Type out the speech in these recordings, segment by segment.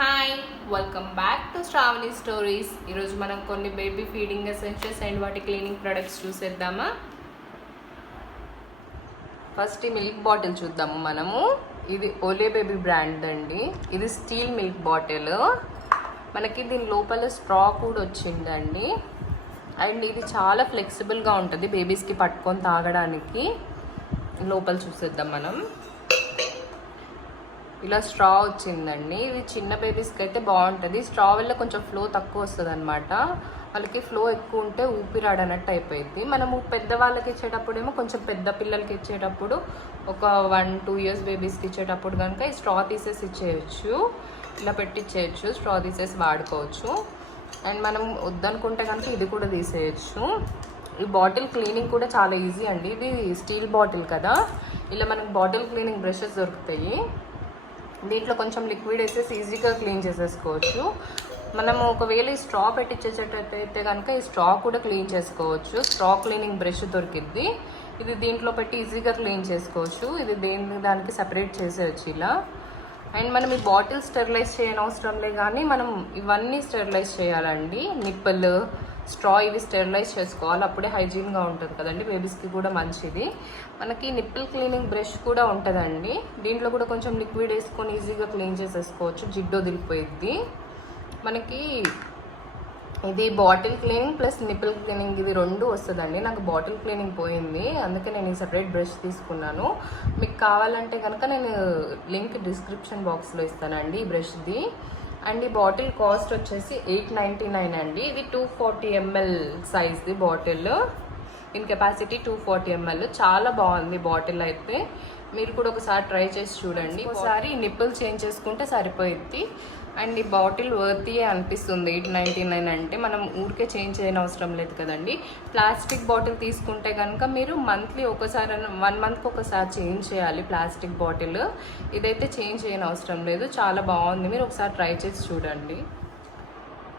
Hi, welcome back to Shravani stories. ఈరోజు మనం కొన్ని బేబీ ఫీడింగ్ ఎసెన్షియల్స్ అండ్ వాటి క్లీనింగ్ ప్రొడక్ట్స్ చూసేద్దామా. ఫస్ట్ ఈ మిల్క్ బాటిల్ చూద్దాము మనము. ఇది ఓలే బేబీ బ్రాండ్ అండి. ఇది స్టీల్ మిల్క్ బాటిల్. మనకి దీని లోపల స్ట్రా కూడా వచ్చిందండి. అండ్ ఇది చాలా ఫ్లెక్సిబుల్గా ఉంటుంది బేబీస్కి పట్టుకొని తాగడానికి. లోపల చూసేద్దాం మనం. ఇలా స్ట్రా వచ్చిందండి. ఇది చిన్న బేబీస్కి అయితే బాగుంటుంది. స్ట్రా వల్ల కొంచెం ఫ్లో తక్కువ వస్తుంది అనమాట. వాళ్ళకి ఫ్లో ఎక్కువ ఉంటే ఊపిరాడనట్టు అయిపోయింది. మనము పెద్దవాళ్ళకి ఇచ్చేటప్పుడు ఏమో కొంచెం పెద్ద పిల్లలకి ఇచ్చేటప్పుడు ఒక 1-2 years బేబీస్కి ఇచ్చేటప్పుడు కనుక ఈ స్ట్రా తీసేసి ఇచ్చేయచ్చు. ఇలా పెట్టిచ్చేయచ్చు, స్ట్రా తీసేసి వాడుకోవచ్చు. అండ్ మనం వద్దనుకుంటే కనుక ఇది కూడా తీసేయచ్చు. ఈ బాటిల్ క్లీనింగ్ కూడా చాలా ఈజీ అండి. ఇది స్టీల్ బాటిల్ కదా, ఇలా మనకు బాటిల్ క్లీనింగ్ బ్రషెస్ దొరుకుతాయి. దీంట్లో కొంచెం లిక్విడ్ వేసేసి ఈజీగా క్లీన్ చేసేసుకోవచ్చు. మనము ఒకవేళ ఈ స్ట్రా పెట్టించేటట్టయితే కనుక ఈ స్ట్రా కూడా క్లీన్ చేసుకోవచ్చు. స్ట్రా క్లీనింగ్ బ్రష్ దొరికిద్ది. ఇది దీంట్లో పెట్టి ఈజీగా క్లీన్ చేసుకోవచ్చు. ఇది దానికి సపరేట్ చేసేయచ్చు ఇలా. అండ్ మనం ఈ బాటిల్ స్టెరిలైజ్ చేయని అవసరంలే, కానీ మనం ఇవన్నీ స్టెరిలైజ్ చేయాలండి. నిప్పుల్, స్ట్రా ఇవి స్టెరిలైజ్ చేసుకోవాలి. అప్పుడే హైజీన్గా ఉంటుంది కదండి, బేబీస్కి కూడా మంచిది. మనకి నిప్పుల్ క్లీనింగ్ బ్రష్ కూడా ఉంటుందండి. దీంట్లో కూడా కొంచెం లిక్విడ్ వేసుకొని ఈజీగా క్లీన్ చేసేసుకోవచ్చు. జిడ్డు వదిలిపోయిద్ది మనకి. ఇది bottle cleaning plus nipple cleaning, ఇది రెండు వస్తుందండి. నాకు బాటిల్ క్లీనింగ్ పోయింది, అందుకే నేను ఈ సెపరేట్ బ్రష్ తీసుకున్నాను. మీకు కావాలంటే కనుక నేను లింక్ డిస్క్రిప్షన్ బాక్స్లో ఇస్తానండి ఈ బ్రష్ది. అండ్ ఈ బాటిల్ కాస్ట్ వచ్చేసి $8.99 అండి. ఇది 240 ml సైజ్ది బాటిల్. దీని కెపాసిటీ 240 ml. చాలా బాగుంది బాటిల్ అయితే. మీరు కూడా ఒకసారి ట్రై చేసి చూడండి. ఒకసారి నిప్పులు చేంజ్ చేసుకుంటే సరిపోయిద్ది. అండ్ ఈ బాటిల్ వర్తీయే అనిపిస్తుంది. $8.99 అంటే మనం ఊరికే చేంజ్ చేయని అవసరం లేదు కదండి. ప్లాస్టిక్ బాటిల్ తీసుకుంటే కనుక మీరు మంత్లీ ఒకసారి 1 monthకి ఒకసారి చేంజ్ చేయాలి ప్లాస్టిక్ బాటిల్. ఇదైతే చేంజ్ చేయని అవసరం లేదు. చాలా బాగుంది, మీరు ఒకసారి ట్రై చేసి చూడండి.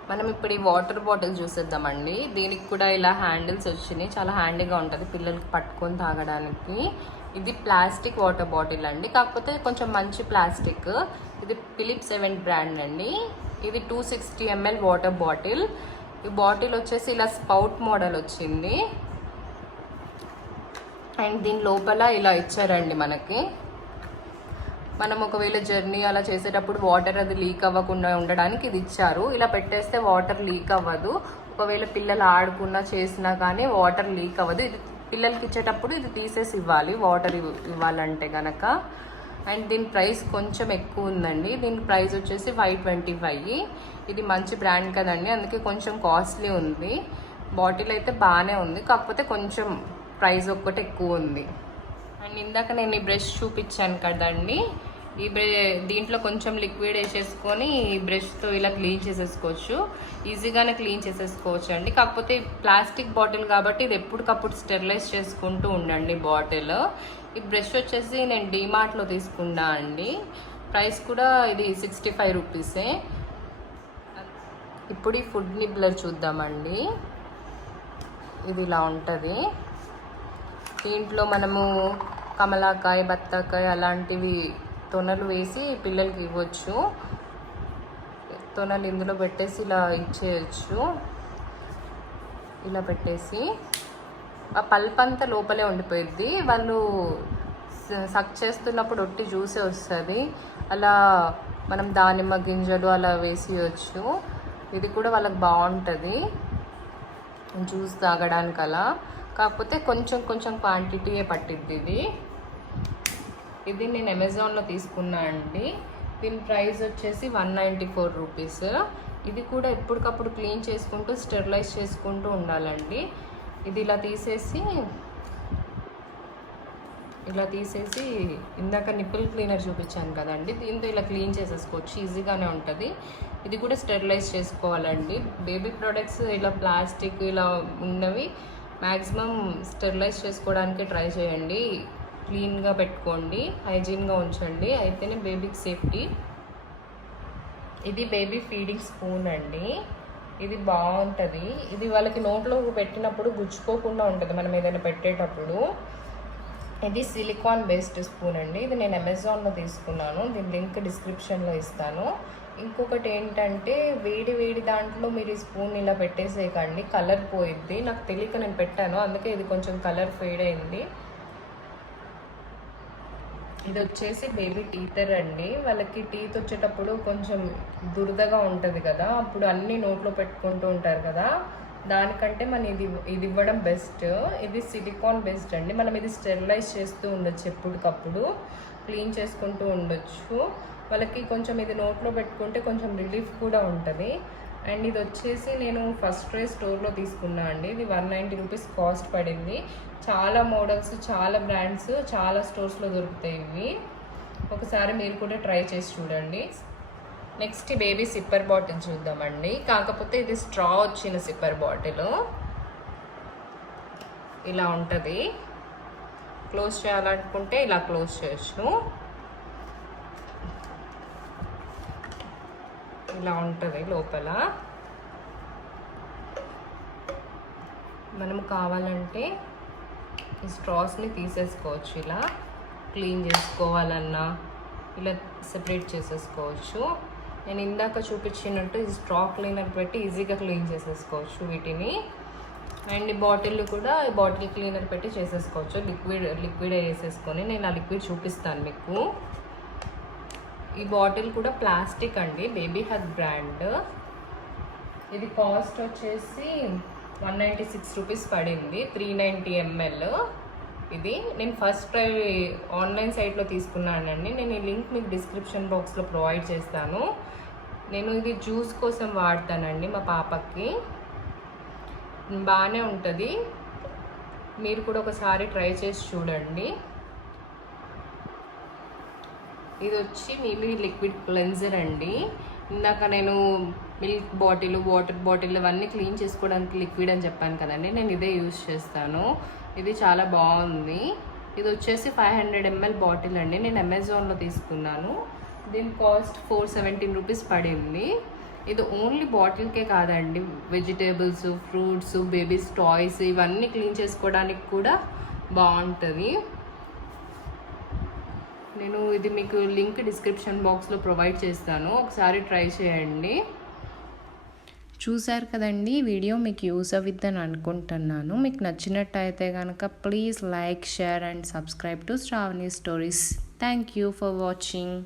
మనం ఇప్పుడు ఈ వాటర్ బాటిల్ చూసేద్దామండి. దీనికి కూడా ఇలా హ్యాండిల్స్ వచ్చినాయి. చాలా హ్యాండీగా ఉంటుంది పిల్లలకి పట్టుకొని తాగడానికి. ఇది ప్లాస్టిక్ వాటర్ బాటిల్ అండి, కాకపోతే కొంచెం మంచి ప్లాస్టిక్. ఇది ఫిలిప్స్ ఎవెంట్ బ్రాండ్ అండి. ఇది 260 ml వాటర్ బాటిల్. ఈ బాటిల్ వచ్చేసి ఇలా స్పౌట్ మోడల్ వచ్చింది. అండ్ దీని లోపల ఇలా ఇచ్చారండి మనకి. మనం ఒకవేళ జర్నీ అలా చేసేటప్పుడు వాటర్ అది లీక్ అవ్వకుండా ఉండడానికి ఇది ఇచ్చారు. ఇలా పెట్టేస్తే వాటర్ లీక్ అవ్వదు. ఒకవేళ పిల్లలు ఆడుకున్నా చేసినా కానీ వాటర్ లీక్ అవ్వదు. ఇది పిల్లలకి ఇచ్చేటప్పుడు ఇది తీసేసి ఇవ్వాలి, వాటర్ ఇవ్వాలంటే కనుక. అండ్ దీని ప్రైస్ కొంచెం ఎక్కువ ఉందండి. దీని ప్రైస్ వచ్చేసి $525. ఇది మంచి బ్రాండ్ కదండి, అందుకే కొంచెం కాస్ట్లీ ఉంది. బాటిల్ అయితే బాగానే ఉంది, కాకపోతే కొంచెం ప్రైస్ ఒక్కటి ఎక్కువ ఉంది. అండ్ ఇందాక నేను ఈ బ్రష్ చూపించాను కదండి, దీంట్లో కొంచెం లిక్విడ్ వేసేసుకొని ఈ బ్రష్తో ఇలా క్లీన్ చేసేసుకోవచ్చు. ఈజీగానే క్లీన్ చేసేసుకోవచ్చు అండి. కాకపోతే ప్లాస్టిక్ బాటిల్ కాబట్టి ఇది ఎప్పటికప్పుడు స్టెరిలైజ్ చేసుకుంటూ ఉండండి బాటిల్. ఈ బ్రష్ వచ్చేసి నేను డీమార్ట్లో తీసుకున్నా అండి. ప్రైస్ కూడా ఇది 65 రూపీసే. ఇప్పుడు ఈ ఫుడ్ నిబ్లర్ చూద్దామండి. ఇది ఇలా ఉంటుంది. దీంట్లో మనము కమలాకాయ, బత్తాకాయ అలాంటివి తొనలు వేసి పిల్లలకి ఇవ్వచ్చు. తొనలు ఇందులో పెట్టేసి ఇలా ఇచ్చేయచ్చు. ఇలా పెట్టేసి ఆ పల్ప్ అంతా లోపలే ఉండిపోయిద్ది. వాళ్ళు సక్ చేస్తున్నప్పుడు ఒట్టి జ్యూసే వస్తుంది. అలా మనం దానిమ్మ గింజలు అలా వేసేయచ్చు. ఇది కూడా వాళ్ళకి బాగుంటుంది జ్యూస్ తాగడానికి అలా. కాకపోతే కొంచెం కొంచెం క్వాంటిటీయే పట్టిద్ది. ఇది నేను అమెజాన్లో తీసుకున్నా అండి. దీని ప్రైస్ వచ్చేసి 194 రూపీస్. ఇది కూడా ఎప్పటికప్పుడు క్లీన్ చేసుకుంటూ స్టెరిలైజ్ చేసుకుంటూ ఉండాలండి. ఇది ఇలా తీసేసి ఇందాక నిప్పుల్ క్లీనర్ చూపించాను కదండి, దీంతో ఇలా క్లీన్ చేసేసుకోవచ్చు. ఈజీగానే ఉంటుంది. ఇది కూడా స్టెరిలైజ్ చేసుకోవాలండి. బేబీ ప్రొడక్ట్స్ ఇలా ప్లాస్టిక్ ఇలా ఉన్నవి మ్యాక్సిమం స్టెరిలైజ్ చేసుకోవడానికి ట్రై చేయండి. క్లీన్గా పెట్టుకోండి, హైజీన్గా ఉంచండి, అయితేనే బేబీకి సేఫ్టీ. ఇది బేబీ ఫీడింగ్ స్పూన్ అండి. ఇది బాగుంటుంది. ఇది వాళ్ళకి నోట్లో పెట్టినప్పుడు గుచ్చుకోకుండా ఉంటుంది మనం ఏదైనా పెట్టేటప్పుడు. ఇది సిలికాన్ బేస్డ్ స్పూన్ అండి. ఇది నేను అమెజాన్లో తీసుకున్నాను. దీని లింక్ డిస్క్రిప్షన్లో ఇస్తాను. ఇంకొకటి ఏంటంటే వేడి వేడి దాంట్లో మీరు ఈ స్పూన్ ఇలా పెట్టేసేయకండి, కలర్ పోయిద్ది. నాకు తెలియక నేను పెట్టాను, అందుకే ఇది కొంచెం కలర్ ఫేడ్ అయింది. ఇది వచ్చేసి బేబీ టీతర్ అండి. వాళ్ళకి టీత్ వచ్చేటప్పుడు కొంచెం దురదగా ఉంటుంది కదా, అప్పుడు అన్నీ నోట్లో పెట్టుకుంటూ ఉంటారు కదా, దానికంటే మనం ఇది ఇవ్వడం బెస్ట్. ఇది సిలికాన్ బేస్డ్ అండి. మనం ఇది స్టెరిలైజ్ చేస్తూ ఉండొచ్చు, ఎప్పటికప్పుడు క్లీన్ చేసుకుంటూ ఉండొచ్చు. వాళ్ళకి కొంచెం ఇది నోట్లో పెట్టుకుంటే కొంచెం రిలీఫ్ కూడా ఉంటుంది. అండ్ ఇది వచ్చేసి నేను ఫస్ట్ ట్రై స్టోర్లో తీసుకున్నా అండి. ఇది 190 రూపీస్ కాస్ట్ పడింది. చాలా మోడల్స్, చాలా బ్రాండ్స్, చాలా స్టోర్స్లో దొరుకుతాయి ఇవి. ఒకసారి మీరు కూడా ట్రై చేసి చూడండి. నెక్స్ట్ బేబీ సిప్పర్ బాటిల్ చూద్దామండి. కాకపోతే ఇది స్ట్రా వచ్చిన సిప్పర్ బాటిల్. ఇలా ఉంటుంది. క్లోజ్ చేయాలనుకుంటే ఇలా క్లోజ్ చేయొచ్చు. ఇలా ఉంటుంది లోపల. మనం కావాలంటే ఈ స్ట్రాస్ని తీసేసుకోవచ్చు, ఇలా క్లీన్ చేసుకోవాలన్నా ఇలా సెపరేట్ చేసేసుకోవచ్చు. నేను ఇందాక చూపించినట్టు ఈ స్ట్రా క్లీనర్ పెట్టి ఈజీగా క్లీన్ చేసేసుకోవచ్చు వీటిని. అండ్ ఈ బాటిల్ కూడా ఈ బాటిల్ క్లీనర్ పెట్టి చేసేసుకోవచ్చు. లిక్విడ్ వేసేసుకొని నేను ఆ లిక్విడ్ చూపిస్తాను మీకు. ఈ బాటిల్ కూడా ప్లాస్టిక్ అండి, బేబీ హగ్ బ్రాండ్. ఇది కాస్ట్ వచ్చేసి 196 రూపీస్ పడింది, 390 ml. ఇది నేను ఫస్ట్ ట్రై ఆన్లైన్ సైట్లో తీసుకున్నానండి. నేను ఈ లింక్ మీకు డిస్క్రిప్షన్ బాక్స్లో ప్రొవైడ్ చేస్తాను. నేను ఇది జ్యూస్ కోసం వాడతానండి మా పాపకి. బాగానే ఉంటుంది, మీరు కూడా ఒకసారి ట్రై చేసి చూడండి. ఇది వచ్చి మిమీ లిక్విడ్ క్లెన్జర్ అండి. ఇందాక నేను మిల్క్ బాటిల్, వాటర్ బాటిల్ అవన్నీ క్లీన్ చేసుకోవడానికి లిక్విడ్ అని చెప్పాను కదండి, నేను ఇదే యూజ్ చేస్తాను. ఇది చాలా బాగుంది. ఇది వచ్చేసి 500 ml బాటిల్ అండి. నేను అమెజాన్లో తీసుకున్నాను. దీని కాస్ట్ 417 రూపీస్ పడింది. ఇది ఓన్లీ బాటిల్కే కాదండి, వెజిటేబుల్స్, ఫ్రూట్స్, బేబీస్ టాయ్స్ ఇవన్నీ క్లీన్ చేసుకోవడానికి కూడా బాగుంటుంది. నేను ఇది మీకు లింక్ డిస్క్రిప్షన్ బాక్స్లో ప్రొవైడ్ చేస్తాను, ఒకసారి ట్రై చేయండి. చూసారు కదండి, వీడియో మీకు యూస్ అవుతుందని అనుకుంటున్నాను. మీకు నచ్చినట్టయితే కనుక please like, share and subscribe to Shravani stories. Thank you for watching.